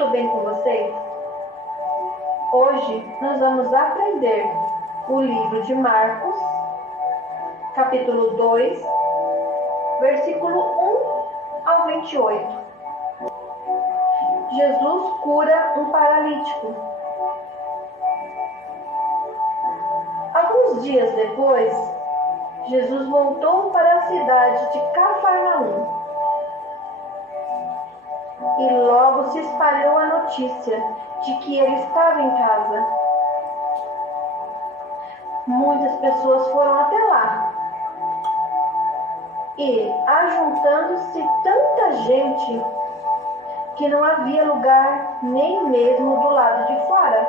tudo bem com vocês? Hoje nós vamos aprender o livro de Marcos, capítulo 2, versículo 1 ao 28. Jesus cura um paralítico. Alguns dias depois, Jesus voltou para a cidade de Cafarnaum. E logo se espalhou a notícia de que ele estava em casa. Muitas pessoas foram até lá. E, ajuntando-se tanta gente, que não havia lugar nem mesmo do lado de fora,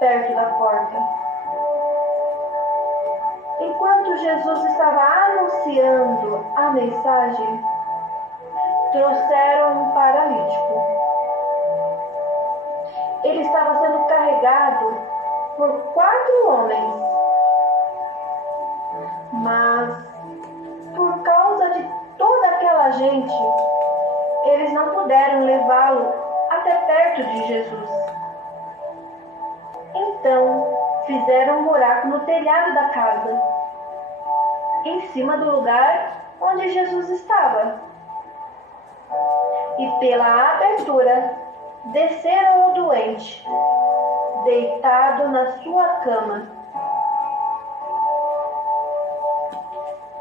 perto da porta. Enquanto Jesus estava anunciando a mensagem, trouxeram um paralítico. Ele estava sendo carregado por 4 homens, mas por causa de toda aquela gente, eles não puderam levá-lo até perto de Jesus. Então, fizeram um buraco no telhado da casa, em cima do lugar onde Jesus estava. E pela abertura, desceram o doente, deitado na sua cama.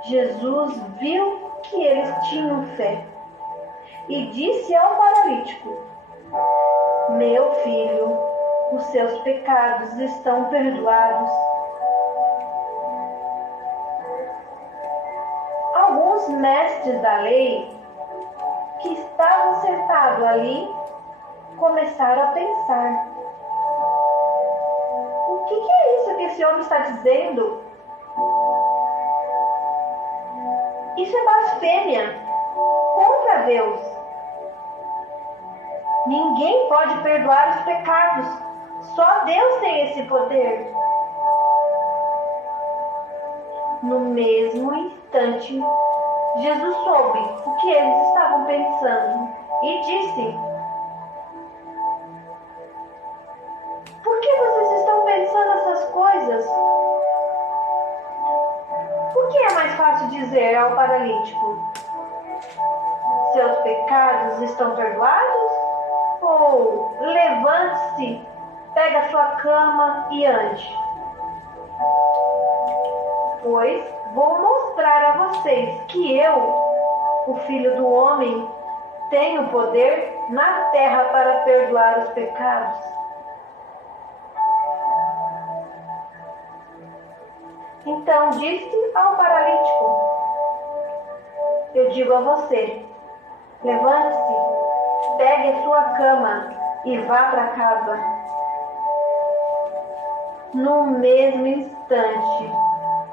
Jesus viu que eles tinham fé e disse ao paralítico: "Meu filho, os seus pecados estão perdoados." Alguns mestres da lei que estavam sentados ali começaram a pensar: o que é isso que esse homem está dizendo? Isso é blasfêmia contra Deus. Ninguém pode perdoar os pecados. Só Deus tem esse poder. No mesmo instante, Jesus soube o que eles estavam pensando e disse: "Por que vocês estão pensando essas coisas? O que é mais fácil dizer ao paralítico? Seus pecados estão perdoados? Ou levante-se, pega a sua cama e ande? Pois vou mostrar a vocês que eu, o Filho do Homem, tenho poder na terra para perdoar os pecados." Então disse ao paralítico: "Eu digo a você, levante-se, pegue a sua cama e vá para casa." No mesmo instante,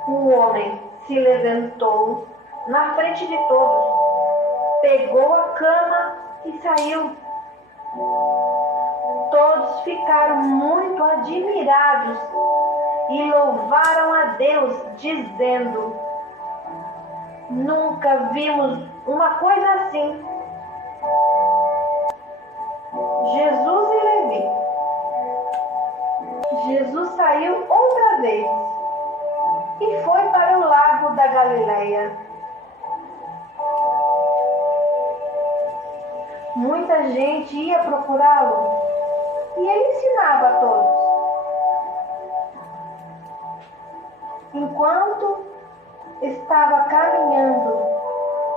o homem se levantou na frente de todos, pegou a cama e saiu. Todos ficaram muito admirados e louvaram a Deus, dizendo: "Nunca vimos uma coisa assim." Jesus e Levi. Jesus saiu outra vez e foi para o lago da Galileia. Muita gente ia procurá-lo e ele ensinava a todos. Enquanto estava caminhando,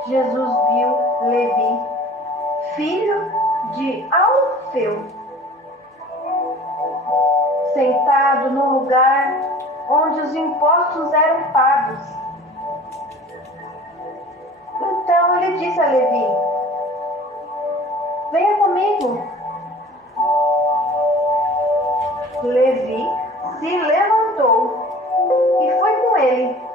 Jesus viu Levi, filho de Alfeu, sentado no lugar onde os impostos eram pagos. Então ele disse a Levi: "Venha comigo." Levi se levantou e foi com ele.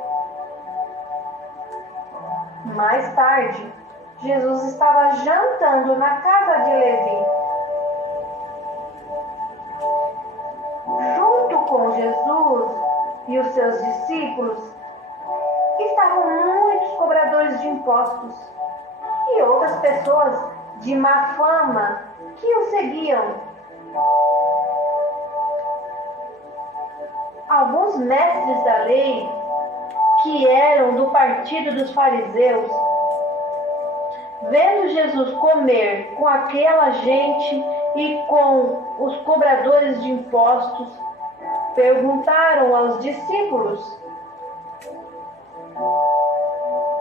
Mais tarde, Jesus estava jantando na casa de Levi. Junto com Jesus e os seus discípulos estavam muitos cobradores de impostos e outras pessoas de má fama que o seguiam. Alguns mestres da lei, que eram do partido dos fariseus, vendo Jesus comer com aquela gente e com os cobradores de impostos, perguntaram aos discípulos: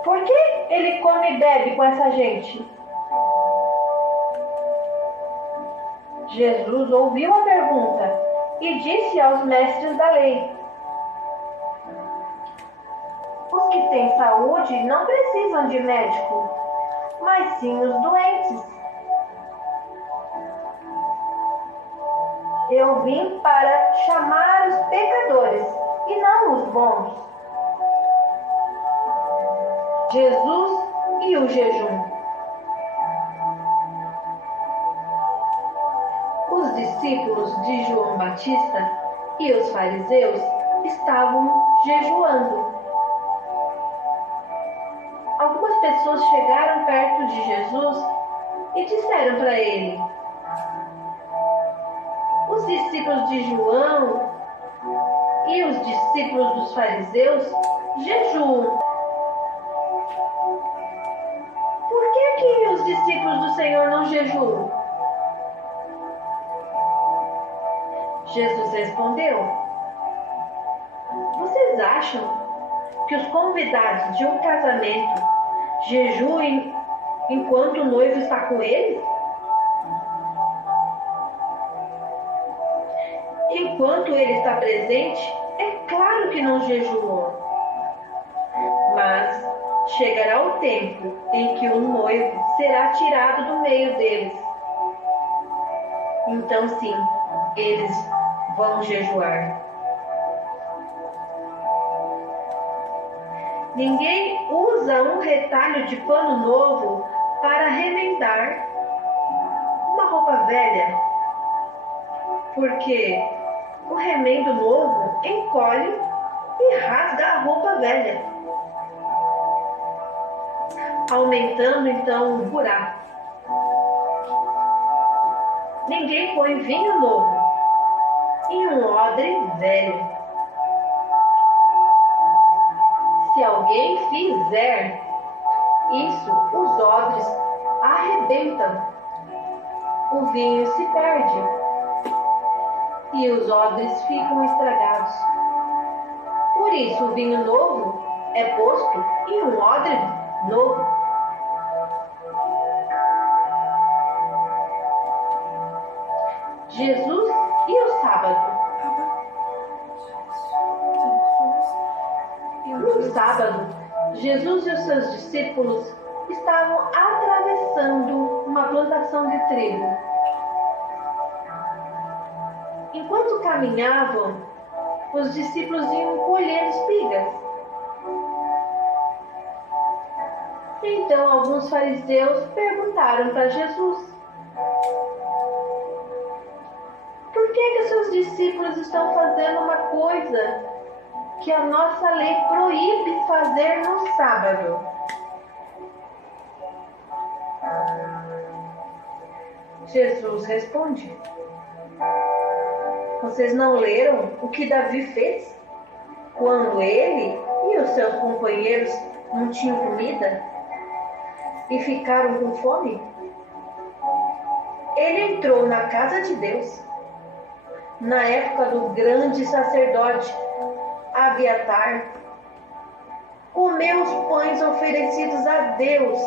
por que ele come e bebe com essa gente? Jesus ouviu a pergunta e disse aos mestres da lei: os que têm saúde não precisam de médico, mas sim os doentes. Eu vim para chamar os pecadores e não os bons. Jesus e o jejum. Os discípulos de João Batista e os fariseus estavam jejuando. Algumas pessoas chegaram perto de Jesus e disseram para ele: os discípulos de João e os discípulos dos fariseus jejuam. Por que os discípulos do Senhor não jejuam? Jesus respondeu: vocês acham que os convidados de um casamento jejuem enquanto o noivo está com eles? Enquanto ele está presente, é claro que não jejuam. Mas chegará o tempo em que o noivo será tirado do meio deles. Então sim, eles vão jejuar. Ninguém usa um retalho de pano novo para remendar uma roupa velha, porque o remendo novo encolhe e rasga a roupa velha, aumentando então o buraco. Ninguém põe vinho novo em um odre velho. Se alguém fizer isso, os odres arrebentam, o vinho se perde e os odres ficam estragados. Por isso, o vinho novo é posto em um odre novo. Jesus e o sábado. No sábado, Jesus e os seus discípulos estavam atravessando uma plantação de trigo. Enquanto caminhavam, os discípulos iam colher espigas. Então alguns fariseus perguntaram para Jesus: por que os seus discípulos estão fazendo uma coisa que a nossa lei proíbe fazer no sábado? Jesus responde: vocês não leram o que Davi fez quando ele e os seus companheiros não tinham comida e ficaram com fome? Ele entrou na casa de Deus na época do grande sacerdote Abiatar, comeu os pães oferecidos a Deus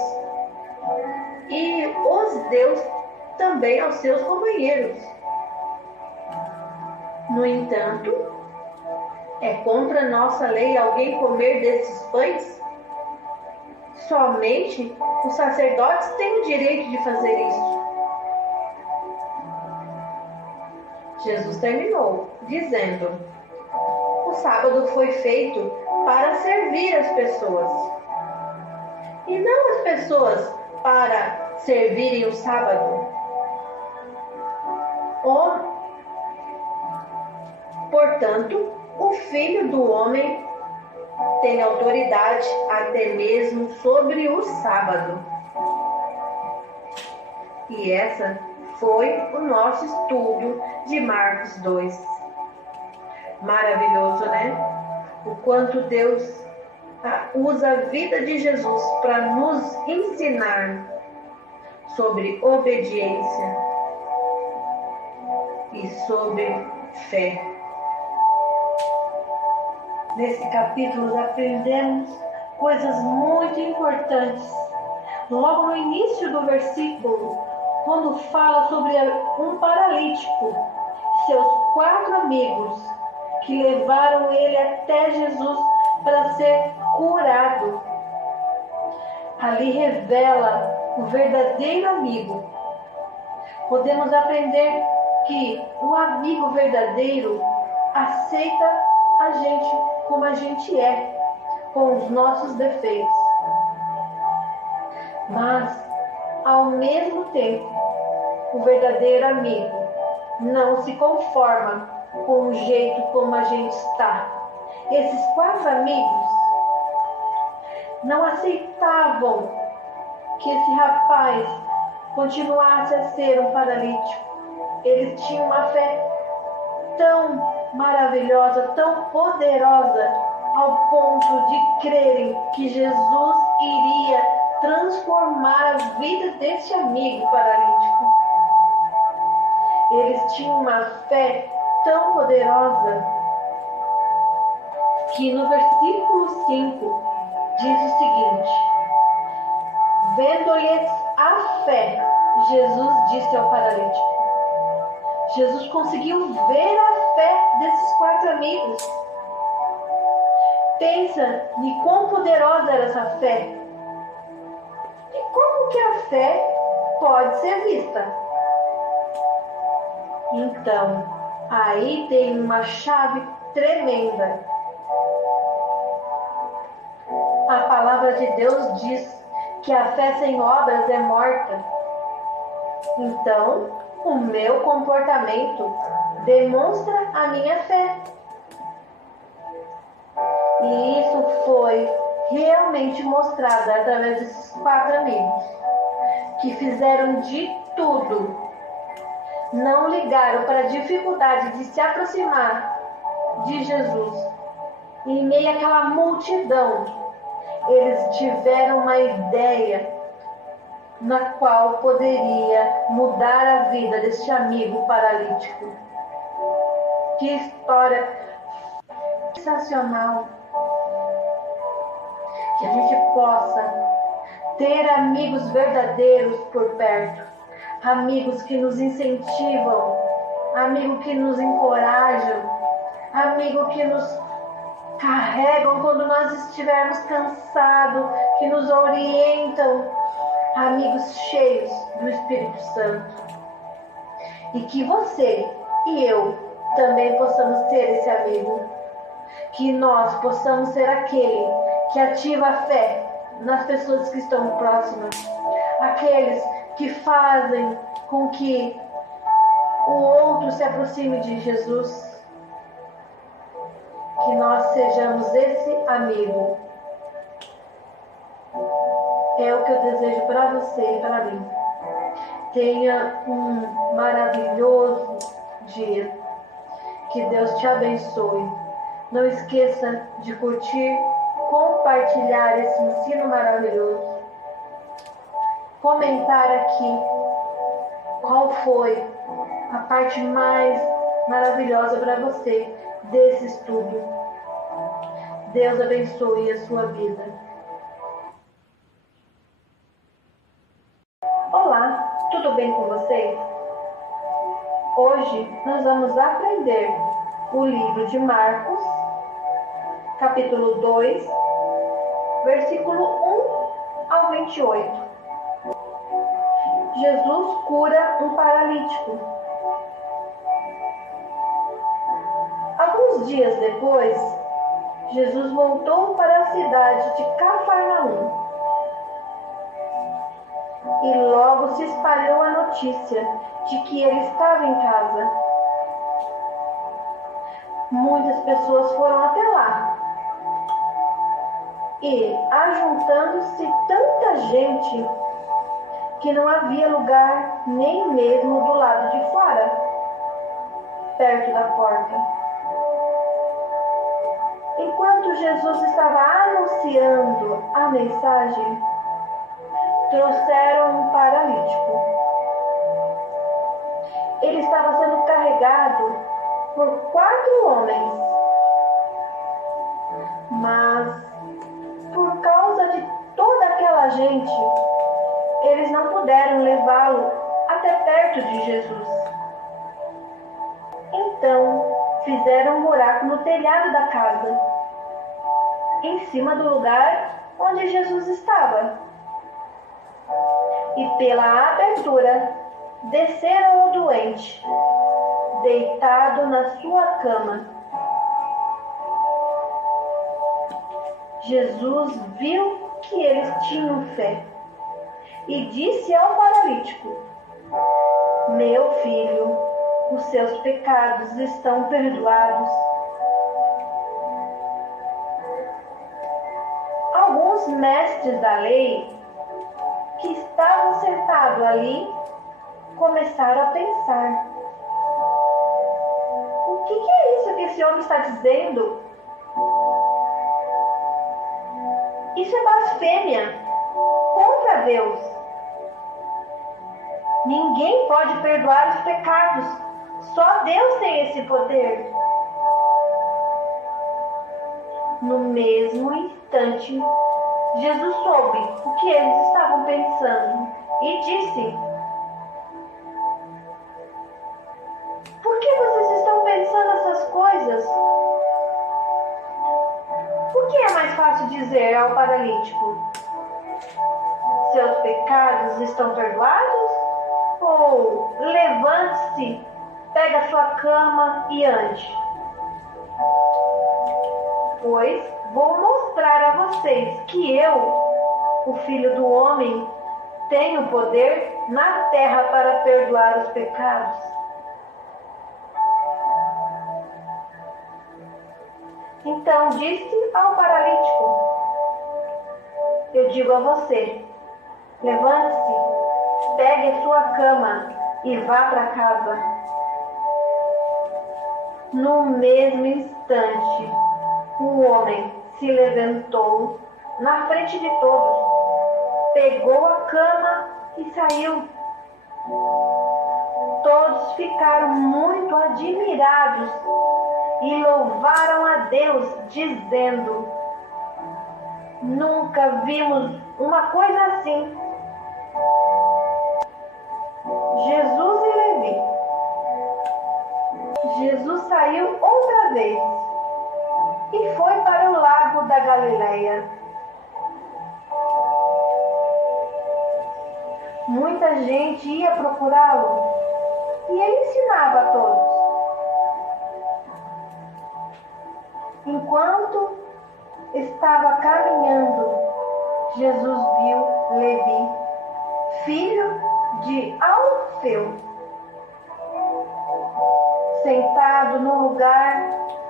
e os deu também aos seus companheiros. No entanto, é contra nossa lei alguém comer desses pães? Somente os sacerdotes têm o direito de fazer isso. Jesus terminou dizendo: o sábado foi feito para servir as pessoas, e não as pessoas para servirem o sábado. Portanto, o Filho do Homem tem autoridade até mesmo sobre o sábado. E essa foi o nosso estudo de Marcos 2. Maravilhoso, né? O quanto Deus usa a vida de Jesus para nos ensinar sobre obediência e sobre fé. Nesse capítulo aprendemos coisas muito importantes. Logo no início do versículo, quando fala sobre um paralítico, seus 4 amigos que levaram ele até Jesus para ser curado. Ali revela o verdadeiro amigo. Podemos aprender que o amigo verdadeiro aceita a gente como a gente é, com os nossos defeitos. Mas, ao mesmo tempo, o verdadeiro amigo não se conforma com o jeito como a gente está. Esses 4 amigos não aceitavam que esse rapaz continuasse a ser um paralítico. Eles tinham uma fé tão maravilhosa, tão poderosa, ao ponto de crerem que Jesus iria transformar a vida desse amigo paralítico. Eles tinham uma fé tão poderosa que no versículo 5 diz o seguinte: vendo-lhes a fé, Jesus disse ao paralítico. Jesus conseguiu ver a fé desses 4 amigos. Pensa em quão poderosa era essa fé. E como que a fé pode ser vista? Então, aí tem uma chave tremenda. A palavra de Deus diz que a fé sem obras é morta. Então, o meu comportamento demonstra a minha fé. E isso foi realmente mostrado através desses 4 amigos, que fizeram de tudo, não ligaram para a dificuldade de se aproximar de Jesus. Em meio àquela multidão, eles tiveram uma ideia na qual poderia mudar a vida deste amigo paralítico. Que história sensacional! Que a gente possa ter amigos verdadeiros por perto, amigos que nos incentivam, amigos que nos encorajam, amigos que nos carregam quando nós estivermos cansados, que nos orientam, amigos cheios do Espírito Santo. E que você e eu também possamos ter esse amigo. Que nós possamos ser aquele que ativa a fé nas pessoas que estão próximas. Aqueles que fazem com que o outro se aproxime de Jesus. Que nós sejamos esse amigo. É o que eu desejo para você e para mim. Tenha um maravilhoso dia. Que Deus te abençoe. Não esqueça de curtir, compartilhar esse ensino maravilhoso. Comentar aqui qual foi a parte mais maravilhosa para você desse estudo. Deus abençoe a sua vida. Olá, tudo bem com vocês? Hoje nós vamos aprender o livro de Marcos, capítulo 2, versículo 1 ao 28. Jesus cura um paralítico. Alguns dias depois, Jesus voltou para a cidade de Cafarnaum. E logo se espalhou a notícia de que ele estava em casa. Muitas pessoas foram até lá. E, ajuntando-se tanta gente, que não havia lugar nem mesmo do lado de fora, perto da porta. Enquanto Jesus estava anunciando a mensagem, trouxeram um paralítico. Ele estava sendo carregado por 4 homens, mas por causa de toda aquela gente, eles não puderam levá-lo até perto de Jesus. Então, fizeram um buraco no telhado da casa, em cima do lugar onde Jesus estava. E pela abertura, desceram o doente, deitado na sua cama. Jesus viu que eles tinham fé e disse ao paralítico: meu filho, os seus pecados estão perdoados. Alguns mestres da lei que estavam sentados ali começaram a pensar: o que é isso que esse homem está dizendo? Isso é blasfêmia contra Deus. Ninguém pode perdoar os pecados. Só Deus tem esse poder. No mesmo instante, Jesus soube o que eles estavam pensando e disse: por que vocês estão pensando essas coisas? O que é mais fácil dizer ao paralítico: seus pecados estão perdoados? Ou levante-se, pegue a sua cama e ande? Pois vou mostrar a vocês que eu, o Filho do Homem, tenho poder na terra para perdoar os pecados. Então disse ao paralítico: eu digo a você, levante-se, pegue a sua cama e vá para casa. No mesmo instante, o homem se levantou na frente de todos, pegou a cama e saiu. Todos ficaram muito admirados e louvaram a Deus, dizendo: nunca vimos uma coisa assim. Jesus e Levi. Jesus saiu outra vez e foi para o lago da Galileia. Muita gente ia procurá-lo e ele ensinava a todos. Enquanto estava caminhando, Jesus viu Levi, filho de Alfeu, sentado no lugar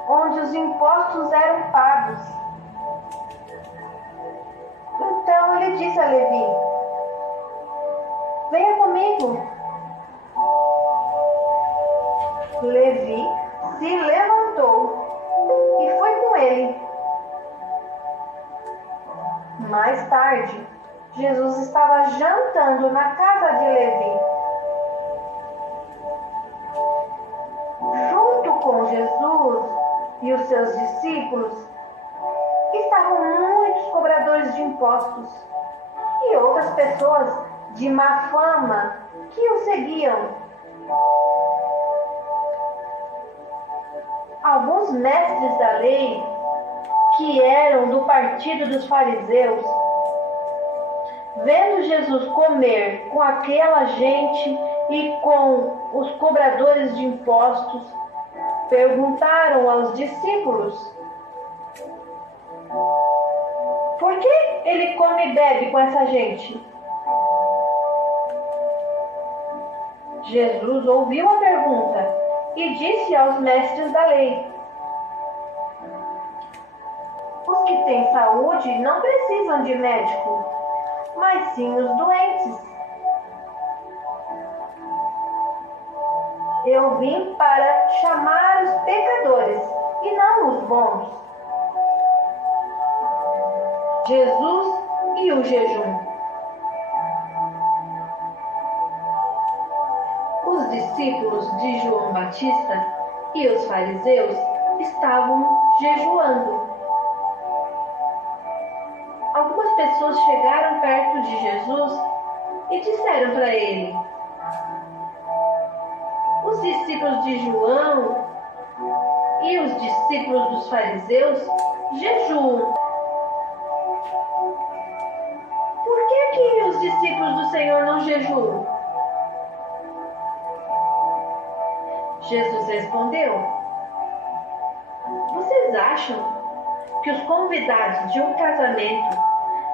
onde os impostos eram pagos. Então ele disse a Levi: venha comigo. Levi se levantou e foi com ele. Mais tarde, Jesus estava jantando na casa de Levi. Junto com Jesus e os seus discípulos estavam muitos cobradores de impostos e outras pessoas de má fama que o seguiam. Alguns mestres da lei, que eram do partido dos fariseus, vendo Jesus comer com aquela gente e com os cobradores de impostos, perguntaram aos discípulos: por que ele come e bebe com essa gente? Jesus ouviu a pergunta e disse aos mestres da lei: os que têm saúde não precisam de médico, mas sim os doentes. Eu vim para chamar os pecadores e não os bons. Jesus e o jejum. Os discípulos de João Batista e os fariseus estavam jejuando. Algumas pessoas chegaram perto de Jesus e disseram para ele: os discípulos de João e os discípulos dos fariseus jejuam. Por que os discípulos do Senhor não jejuam? Jesus respondeu: vocês acham que os convidados de um casamento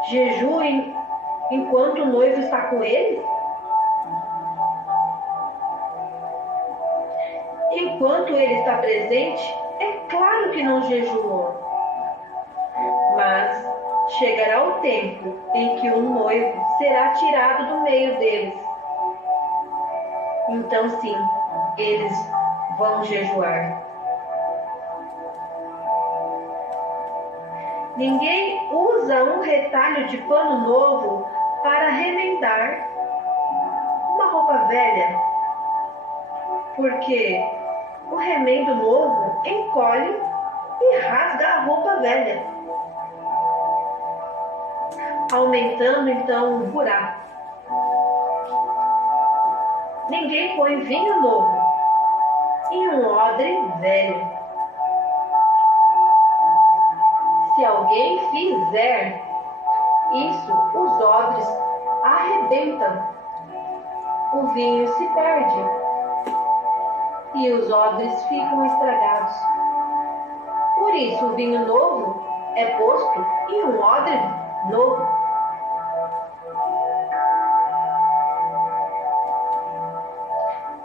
jejuem enquanto o noivo está com eles? Enquanto ele está presente, é claro que não jejuam. Mas chegará o tempo em que o noivo será tirado do meio deles. Então sim, eles vão jejuar. Ninguém usa um retalho de pano novo para remendar uma roupa velha, porque o remendo novo encolhe e rasga a roupa velha, aumentando então o buraco. Ninguém põe vinho novo em um odre velho. Se alguém fizer isso, os odres arrebentam, o vinho se perde e os odres ficam estragados. Por isso, o vinho novo é posto em um odre novo.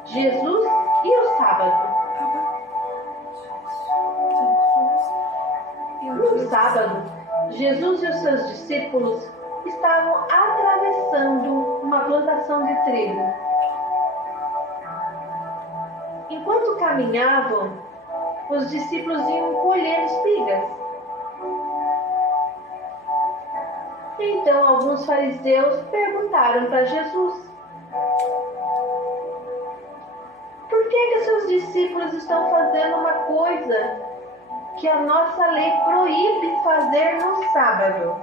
Jesus e o sábado. No sábado, Jesus e os seus discípulos estavam atravessando uma plantação de trigo. Enquanto caminhavam, os discípulos iam colhendo espigas. Então, alguns fariseus perguntaram para Jesus: por que seus discípulos estão fazendo uma coisa que a nossa lei proíbe fazer no sábado?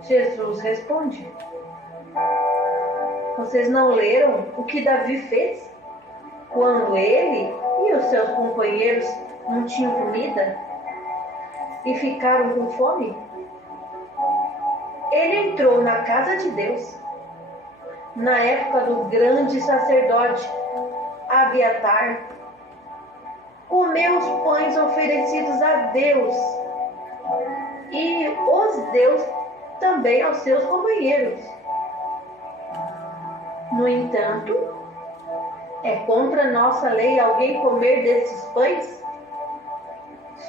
Jesus responde: vocês não leram o que Davi fez quando ele e os seus companheiros não tinham comida e ficaram com fome? Ele entrou na casa de Deus na época do grande sacerdote Abiatar, comeu os pães oferecidos a Deus e os deu também aos seus companheiros. No entanto, é contra nossa lei alguém comer desses pães?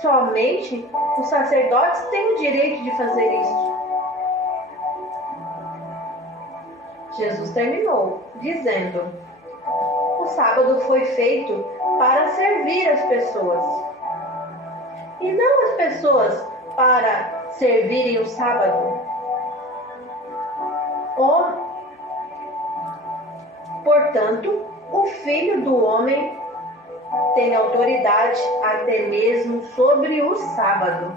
Somente os sacerdotes têm o direito de fazer isso. Jesus terminou dizendo: o sábado foi feito para servir as pessoas, e não as pessoas para servirem o sábado. Portanto, o Filho do Homem tem autoridade até mesmo sobre o sábado.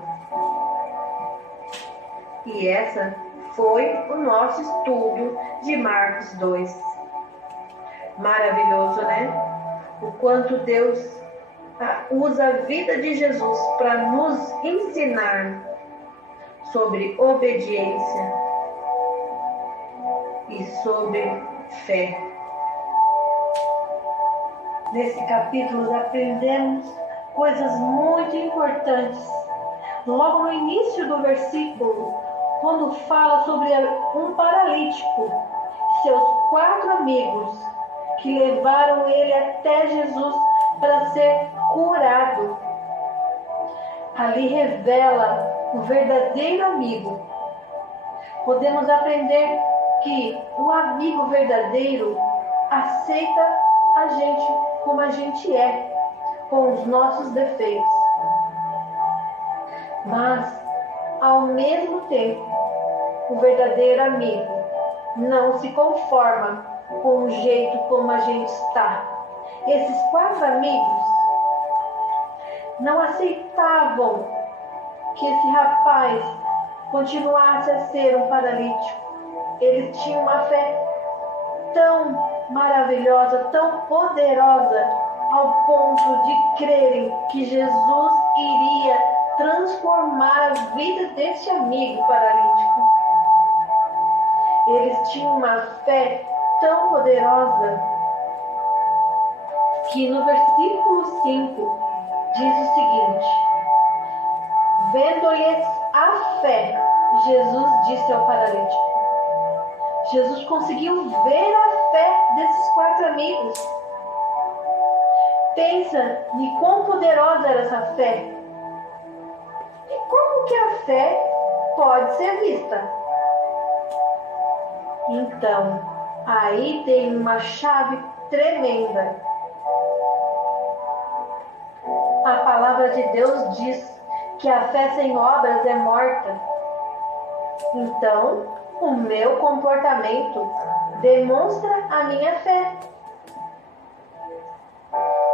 E essa foi o nosso estudo de Marcos 2. Maravilhoso, né? O quanto Deus usa a vida de Jesus para nos ensinar sobre obediência e sobre fé. Nesse capítulo aprendemos coisas muito importantes. Logo no início do versículo, quando fala sobre um paralítico, seus 4 amigos que levaram ele até Jesus para ser curado. Ali revela o verdadeiro amigo. Podemos aprender que o amigo verdadeiro aceita a gente como a gente é, com os nossos defeitos. Mas, ao mesmo tempo, o verdadeiro amigo não se conforma com o jeito como a gente está. Esses 4 amigos não aceitavam que esse rapaz continuasse a ser um paralítico. Eles tinham uma fé tão maravilhosa, tão poderosa, ao ponto de crerem que Jesus iria transformar a vida desse amigo paralítico. Eles tinham uma fé tão poderosa que no versículo 5 diz o seguinte: vendo-lhes a fé, Jesus disse ao paralítico. Jesus conseguiu ver a fé desses 4 amigos. Pensa em quão poderosa era essa fé. E como que a fé pode ser vista? Então, aí tem uma chave tremenda. A palavra de Deus diz que a fé sem obras é morta. Então, o meu comportamento demonstra a minha fé.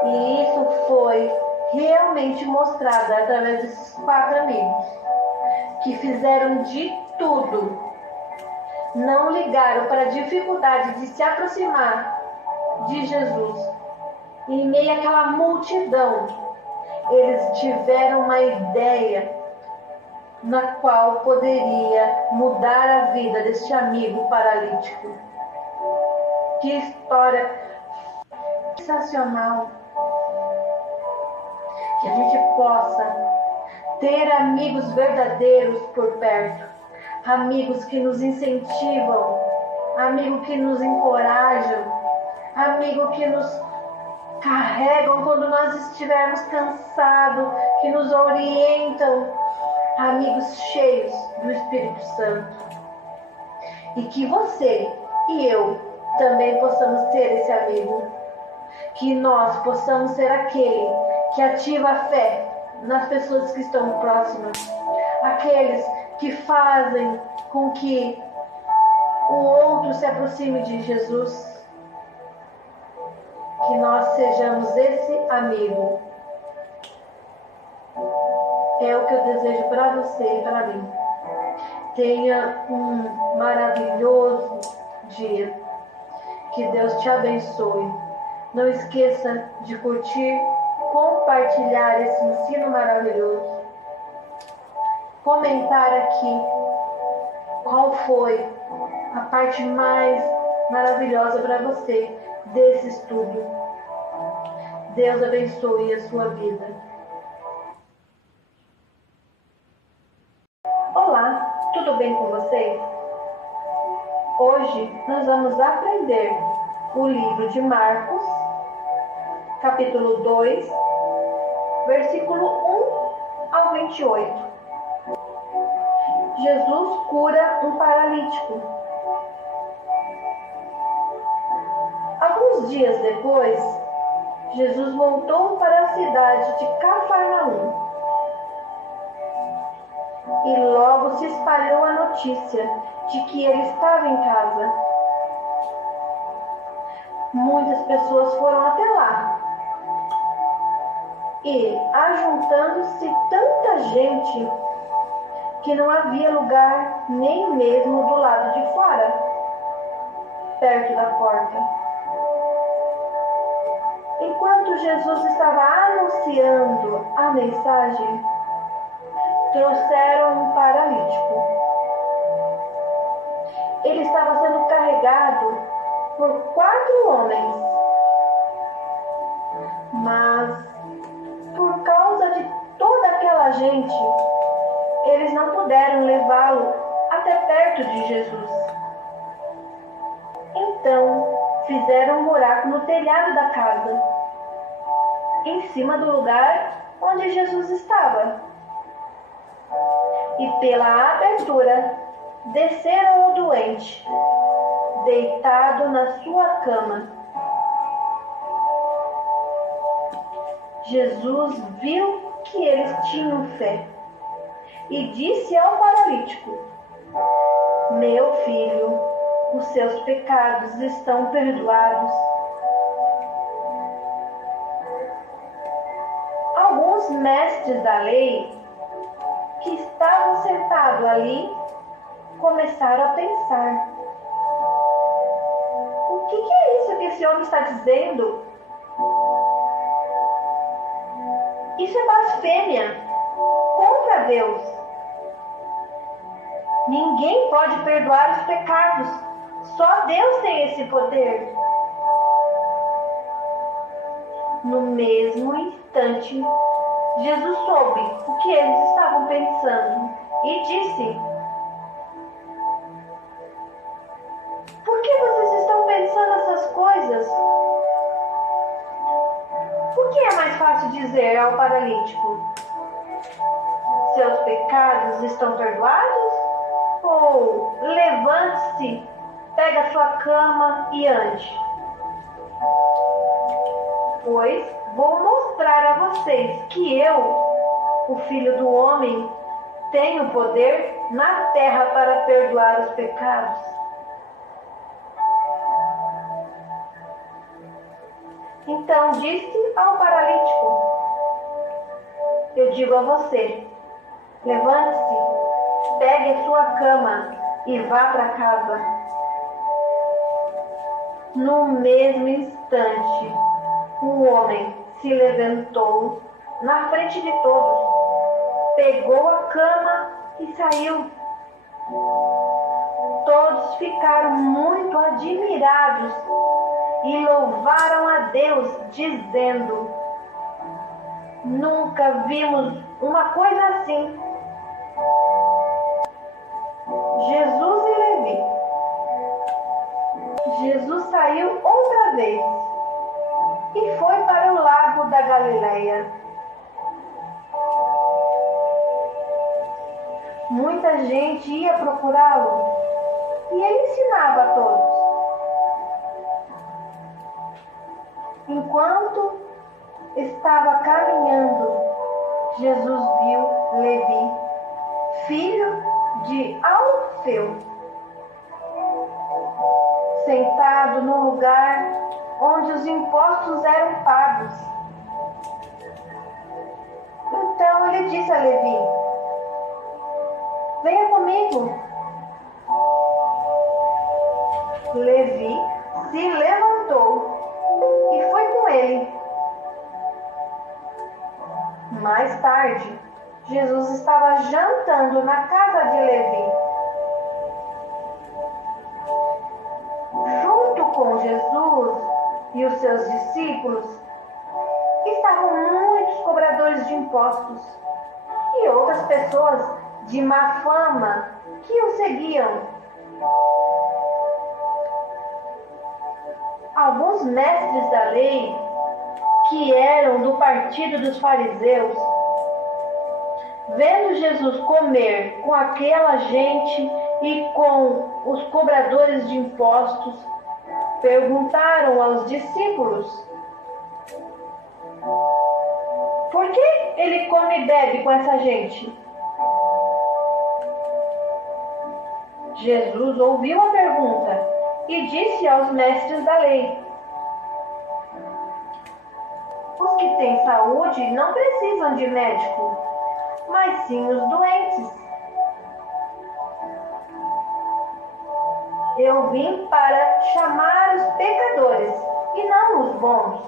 E isso foi realmente mostrado através desses 4 amigos, que fizeram de tudo, não ligaram para a dificuldade de se aproximar de Jesus. Em meio àquela multidão, eles tiveram uma ideia na qual poderia mudar a vida deste amigo paralítico. Que história sensacional! Que a gente possa ter amigos verdadeiros por perto, amigos que nos incentivam, amigos que nos encorajam, amigos que nos carregam quando nós estivermos cansados, que nos orientam, amigos cheios do Espírito Santo. E que você e eu também possamos ter esse amigo, que nós possamos ser aquele que ativa a fé nas pessoas que estão próximas, aqueles que fazem com que o outro se aproxime de Jesus. Que nós sejamos esse amigo. É o que eu desejo para você e para mim. Tenha um maravilhoso dia. Que Deus te abençoe. Não esqueça de curtir, compartilhar esse ensino maravilhoso. Comentar aqui qual foi a parte mais maravilhosa para você desse estudo. Deus abençoe a sua vida. Olá, tudo bem com vocês? Hoje nós vamos aprender o livro de Marcos, capítulo 2, versículo 1 ao 28. Jesus cura um paralítico. Alguns dias depois, Jesus voltou para a cidade de Cafarnaum. E logo se espalhou a notícia de que ele estava em casa. Muitas pessoas foram até lá. E, ajuntando-se tanta gente, que não havia lugar nem mesmo do lado de fora, perto da porta. Enquanto Jesus estava anunciando a mensagem, trouxeram um paralítico. Ele estava sendo carregado por 4 homens, mas por causa de toda aquela gente, eles não puderam levá-lo até perto de Jesus. Então, fizeram um buraco no telhado da casa, em cima do lugar onde Jesus estava. E pela abertura, desceram o doente, deitado na sua cama. Jesus viu que eles tinham fé e disse ao paralítico: meu filho, os seus pecados estão perdoados. Alguns mestres da lei que estavam sentados ali começaram a pensar: o que é isso que esse homem está dizendo? Isso é blasfêmia contra Deus. Ninguém pode perdoar os pecados. Só Deus tem esse poder. No mesmo instante, Jesus soube o que eles estavam pensando e disse: por que vocês estão pensando essas coisas? Por que é mais fácil dizer ao paralítico: seus pecados estão perdoados? Ou levante-se, pegue a sua cama e ande? Pois vou mostrar a vocês que eu, o Filho do Homem, tenho poder na terra para perdoar os pecados. Então disse ao paralítico: eu digo a você, levante-se, pegue a sua cama e vá para casa. No mesmo instante, o homem se levantou na frente de todos, pegou a cama e saiu. Todos ficaram muito admirados e louvaram a Deus, dizendo: nunca vimos uma coisa assim. Jesus e Levi. Jesus saiu outra vez e foi para o lago da Galileia. Muita gente ia procurá-lo e ele ensinava a todos. Enquanto estava caminhando, Jesus viu Levi, filho de Alfeu, sentado no lugar onde os impostos eram pagos. Então ele disse a Levi: venha comigo. Levi se levantou e foi com ele. Mais tarde, Jesus estava jantando na casa de Levi. Junto com Jesus e os seus discípulos estavam muitos cobradores de impostos e outras pessoas de má fama que o seguiam. Alguns mestres da lei, que eram do partido dos fariseus, vendo Jesus comer com aquela gente e com os cobradores de impostos, perguntaram aos discípulos: por que ele come e bebe com essa gente? Jesus ouviu a pergunta e disse aos mestres da lei: os que têm saúde não precisam de médico, mas sim os doentes. Eu vim para chamar os pecadores e não os bons.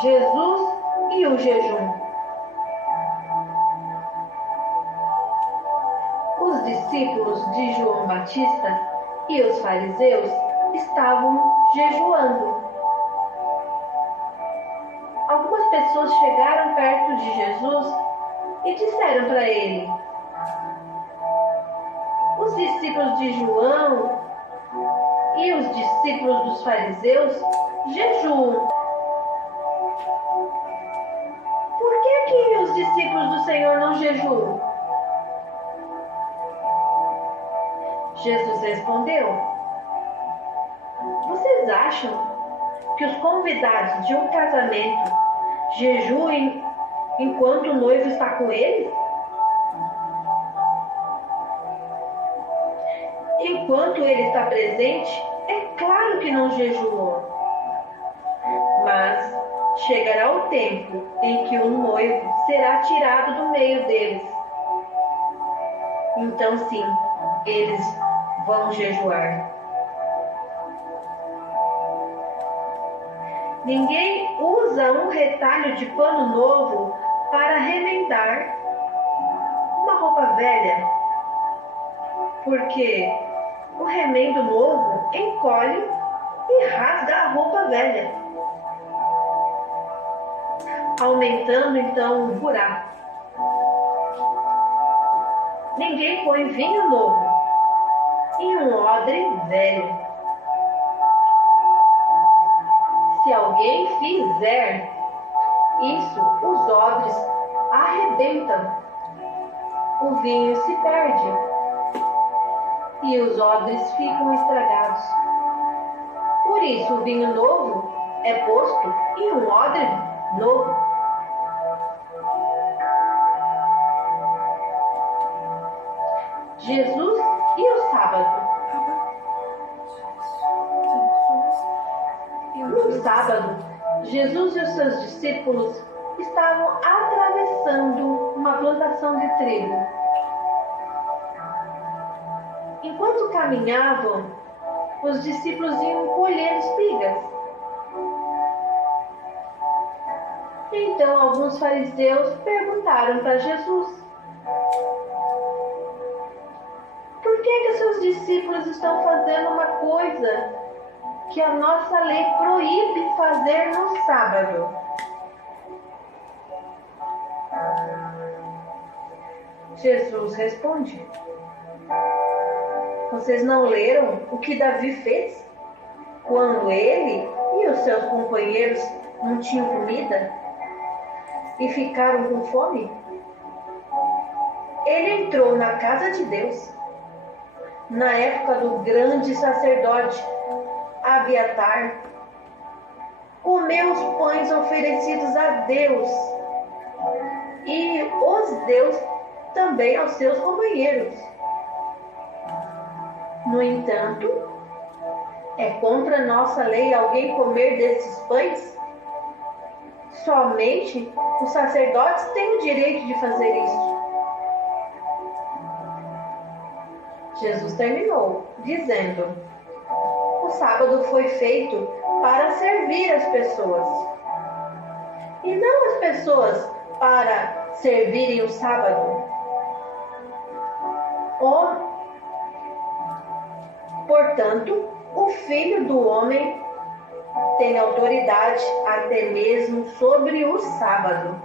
Jesus e o jejum. Os discípulos de João Batista e os fariseus estavam jejuando. Algumas pessoas chegaram perto de Jesus e disseram para ele: os discípulos de João e os discípulos dos fariseus jejuam. Por que os discípulos do Senhor não jejuam? Jesus respondeu: vocês acham que os convidados de um casamento jejuem enquanto o noivo está com eles? Enquanto ele está presente, é claro que não jejuam. Mas chegará o tempo em que o noivo será tirado do meio deles. Então sim, eles vão jejuar. Ninguém usa um retalho de pano novo para remendar uma roupa velha, porque o remendo novo encolhe e rasga a roupa velha, aumentando então o buraco. Ninguém põe vinho novo em um odre velho. Se alguém fizer isso, os odres arrebentam, o vinho se perde e os odres ficam estragados. Por isso, o vinho novo é posto em um odre novo. Jesus e o sábado. No sábado, Jesus e os seus discípulos estavam atravessando uma plantação de trigo. Enquanto caminhavam, os discípulos iam colher espigas. Então, alguns fariseus perguntaram para Jesus: por que seus discípulos estão fazendo uma coisa que a nossa lei proíbe fazer no sábado? Jesus responde: vocês não leram o que Davi fez quando ele e os seus companheiros não tinham comida e ficaram com fome? Ele entrou na casa de Deus na época do grande sacerdote Abiatar, comeu os pães oferecidos a Deus e os deu também aos seus companheiros. No entanto, é contra nossa lei alguém comer desses pães? Somente os sacerdotes têm o direito de fazer isso. Jesus terminou dizendo: o sábado foi feito para servir as pessoas, e não as pessoas para servirem o sábado. Portanto, o Filho do Homem tem autoridade até mesmo sobre o sábado.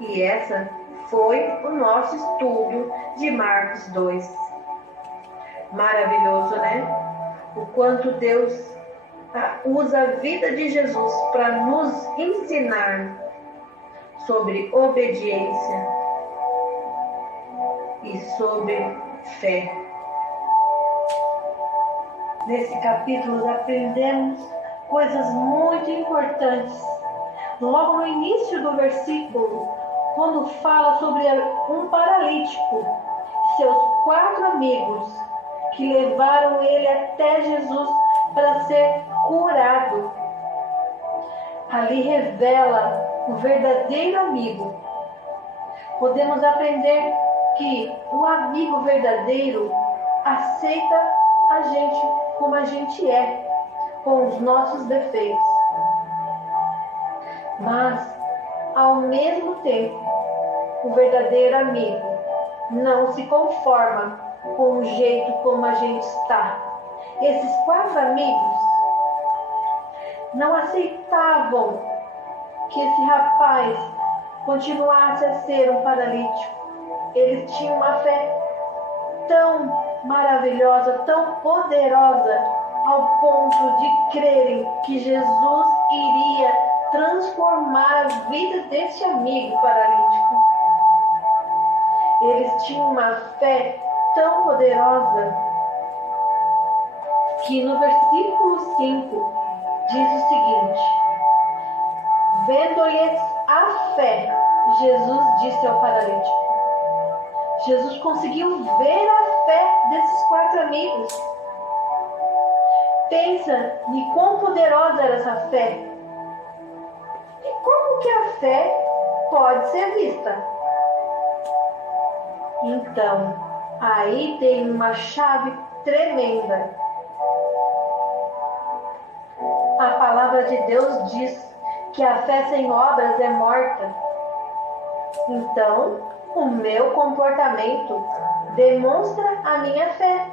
E essa foi o nosso estudo de Marcos 2. Maravilhoso, né? O quanto Deus usa a vida de Jesus para nos ensinar sobre obediência e sobre fé. Nesse capítulo aprendemos coisas muito importantes. Logo no início do versículo, quando fala sobre um paralítico, seus 4 amigos que levaram ele até Jesus para ser curado. Ali revela o verdadeiro amigo. Podemos aprender que o amigo verdadeiro aceita a gente como a gente é, com os nossos defeitos. Mas, ao mesmo tempo, o verdadeiro amigo não se conforma com o jeito como a gente está. Esses 4 amigos não aceitavam que esse rapaz continuasse a ser um paralítico. Eles tinham uma fé tão maravilhosa, tão poderosa, ao ponto de crerem que Jesus iria transformar a vida desse amigo paralítico. Eles tinham uma fé tão poderosa que no versículo 5 diz o seguinte: vendo-lhes a fé, Jesus disse ao paralítico. Jesus conseguiu ver a fé desses 4 amigos. Pensa em quão poderosa era essa fé. E como que a fé pode ser vista? Então, aí tem uma chave tremenda. A palavra de Deus diz que a fé sem obras é morta. Então, o meu comportamento demonstra a minha fé.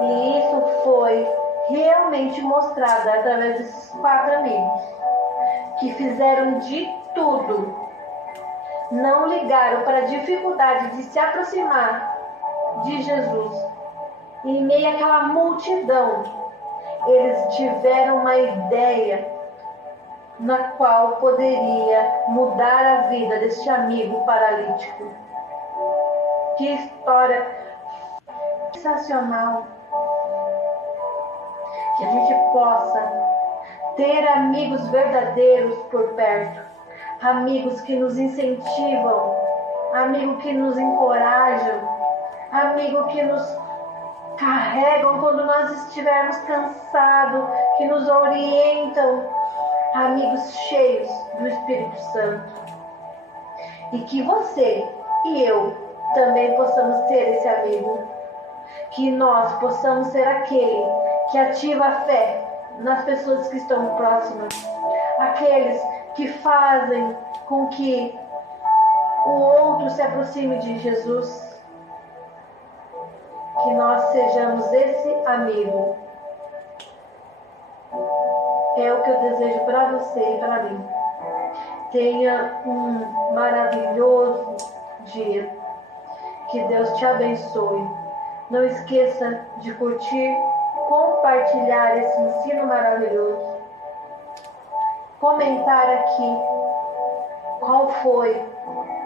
E isso foi realmente mostrado através desses 4 amigos, que fizeram de tudo, não ligaram para a dificuldade de se aproximar de Jesus. Em meio àquela multidão, eles tiveram uma ideia na qual poderia mudar a vida deste amigo paralítico. Que história sensacional! Que a gente possa ter amigos verdadeiros por perto, amigos que nos incentivam, amigos que nos encorajam, amigos que nos carregam quando nós estivermos cansados, que nos orientam, amigos cheios do Espírito Santo. E que você e eu também possamos ser esse amigo, que nós possamos ser aquele que ativa a fé nas pessoas que estão próximas, aqueles que fazem com que o outro se aproxime de Jesus. Que nós sejamos esse amigo. É o que eu desejo para você e para mim. Tenha um maravilhoso dia. Que Deus te abençoe. Não esqueça de curtir, compartilhar esse ensino maravilhoso. Comentar aqui qual foi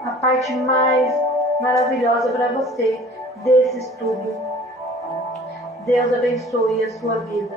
a parte mais maravilhosa para você desse estudo. Deus abençoe a sua vida.